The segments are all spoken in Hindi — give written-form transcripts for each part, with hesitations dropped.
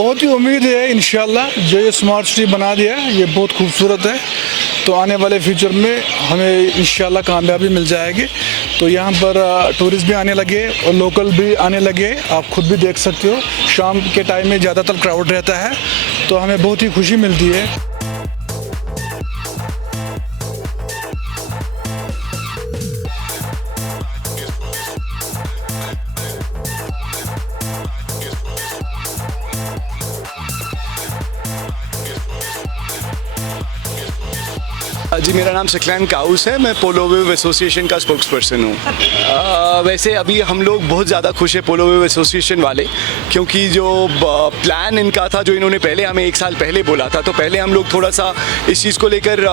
बहुत ही उम्मीद है इंशाल्लाह जो ये स्मार्ट सिटी बना दिया है ये बहुत खूबसूरत है, तो आने वाले फ्यूचर में हमें इंशाल्लाह कामयाबी मिल जाएगी। तो यहाँ पर टूरिस्ट भी आने लगे और लोकल भी आने लगे, आप खुद भी देख सकते हो शाम के टाइम में ज़्यादातर क्राउड रहता है, तो हमें बहुत ही खुशी मिलती है। जी, मेरा नाम सकलैन काउस है, मैं पोलो वेव एसोसिएशन का स्पोक्स पर्सन हूँ। वैसे अभी हम लोग बहुत ज़्यादा खुश हैं पोलो वेव एसोसिएशन वाले, क्योंकि जो प्लान इनका था जो इन्होंने पहले हमें 1 साल पहले बोला था, तो पहले हम लोग थोड़ा सा इस चीज़ को लेकर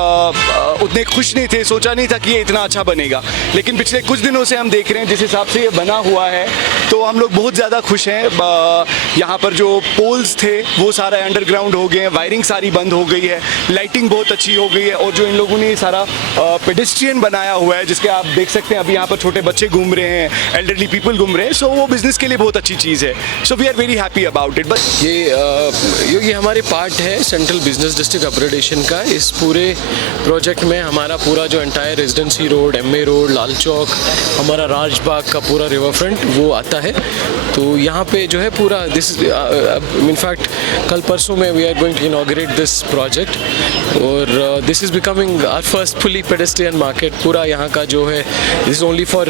उतने खुश नहीं थे, सोचा नहीं था कि ये इतना अच्छा बनेगा। लेकिन पिछले कुछ दिनों से हम देख रहे हैं जिस हिसाब से ये बना हुआ है, तो हम लोग बहुत ज़्यादा खुश हैं। यहाँ पर जो पोल्स थे वो सारा अंडरग्राउंड हो गए हैं, वायरिंग सारी बंद हो गई है, लाइटिंग बहुत अच्छी हो गई है, और जो इन लोगों ने सारा पेडेस्ट्रियन बनाया हुआ है जिसके आप देख सकते हैं अभी यहाँ पर छोटे बच्चे घूम रहे हैं, एल्डरली पीपल घूम रहे हैं, सो वो बिजनेस के लिए बहुत अच्छी चीज़ है। So we are very happy about it. बस ये हमारे पार्ट है सेंट्रल बिजनेस डिस्ट्रिक्ट अपग्रेडेशन का। इस पूरे प्रोजेक्ट में हमारा पूरा जो entire residency road, MA road, Lal Chowk, हमारा राजबाग का पूरा रिवर फ्रंट वो आता है। तो यहाँ पे जो है पूरा दिस इनफैक्ट कल परसों में we are going to inaugurate this project, और this is becoming our first fully pedestrian market. पूरा यहाँ का जो है this only for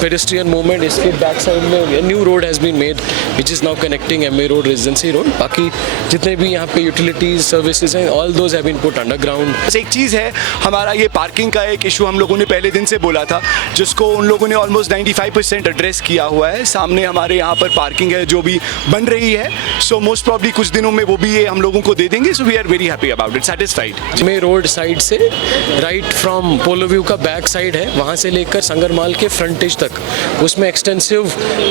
pedestrian movement. इसके बैक साइड में new road has been made which is now connecting MA road, residency road. बाकी जितने भी यहाँ पे यूटिलिटीज सर्विसेज हैं all those have been put underground. बस एक चीज़ है, हमारा ये पार्किंग का एक इशू हम लोगों ने पहले दिन से बोला था, जिसको उन लोगों ने ऑलमोस्ट 95% एड्रेस किया हुआ है। सामने हमारे यहाँ पर पार्किंग है जो भी बन रही है, सो मोस्ट प्रॉब्ली कुछ दिनों में वो भी ये हम लोगों को दे देंगे। So we are very happy about it, satisfied. में रोड साइड से राइट फ्रॉम पोलो व्यू का बैक साइड है, वहाँ से लेकर संगरमाल के फ्रंटेज तक उसमें एक्सटेंसिव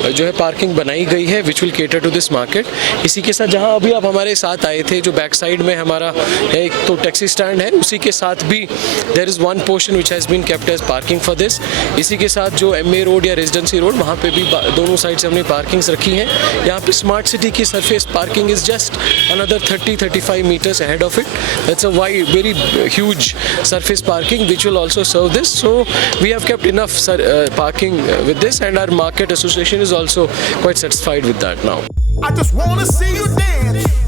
जो है पार्किंग बनाई गई है which will cater to this market. इसी के साथ जहाँ अभी आप हमारे साथ आए थे, जो बैक साइड में हमारा एक तो टैक्सी स्टैंड है, उसी के साथ भी there is one portion which has been kept as parking for this. इसी के साथ जो एमए रोड या रेजिडेंसी रोड, वहाँ पे भी दोनों साइड से हमने पार्किंग्स रखी हैं। यहाँ पे स्मार्ट सिटी की surface parking is just another 30-35 meters ahead of it. That's a wide, very huge surface parking which will also serve this. So we have kept enough parking with this, and our market association is also quite satisfied with that now. I just wanna see you dance.